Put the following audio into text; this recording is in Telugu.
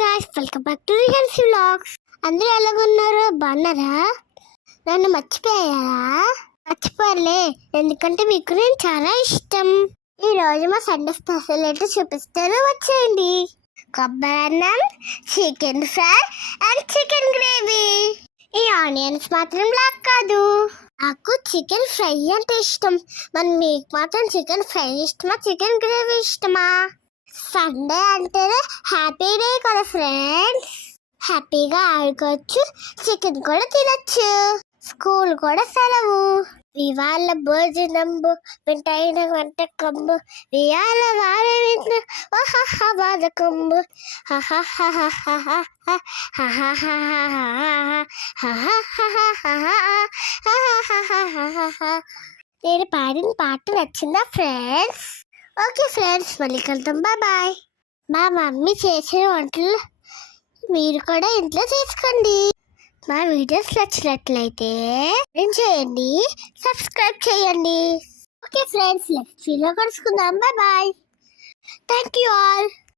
గాయ్స్, వెల్కమ్ బ్యాక్ టు రిహెల్సీ వ్లాగ్స్. అందరూ ఎలాగున్నారు? బాగున్నారా? నన్ను మర్చిపోయారా? మర్చిపోలే, ఎందుకంటే మీకు నేను చాలా ఇష్టం. ఈ రోజు మా సండే స్పెషల్ ఏంటో చూపిస్తాను, వచ్చేయండి. కొబ్బరి అన్నం, chicken fry and chicken gravy. ఈ ఆనియన్స్ మాత్రం బ్లాక్ కాదు. నాకు చికెన్ ఫ్రై అంటే ఇష్టం. మరి మీకు మాత్రం చికెన్ ఫ్రై ఇష్టమా, చికెన్ గ్రేవీ ఇష్టమా? సండే అంటేనే హ్యాపీ డే కదా ఫ్రెండ్స్. హ్యాపీగా ఆడుకోవచ్చు, చికెన్ కూడా తినచ్చు, స్కూల్ కూడా సెలవు. ఇవాళ భోజనంబు వింటైన వంటకంబు ఇవాళ వారిన బాధకంబు. నేను పాడిన పాట నచ్చిందా ఫ్రెండ్స్? ఓకే ఫ్రెండ్స్, మళ్ళీ కలుద్దాం. బాయ్. మా మమ్మీ చేసిన వంటలు మీరు కూడా ఇంట్లో చేసుకోండి. మా వీడియోస్ నచ్చినట్లయితే చేయండి, సబ్స్క్రైబ్ చేయండి. ఓకే ఫ్రెండ్స్, నెక్స్ట్ వీడియో కలుసుకుందాం. బాయ్. Thank you all.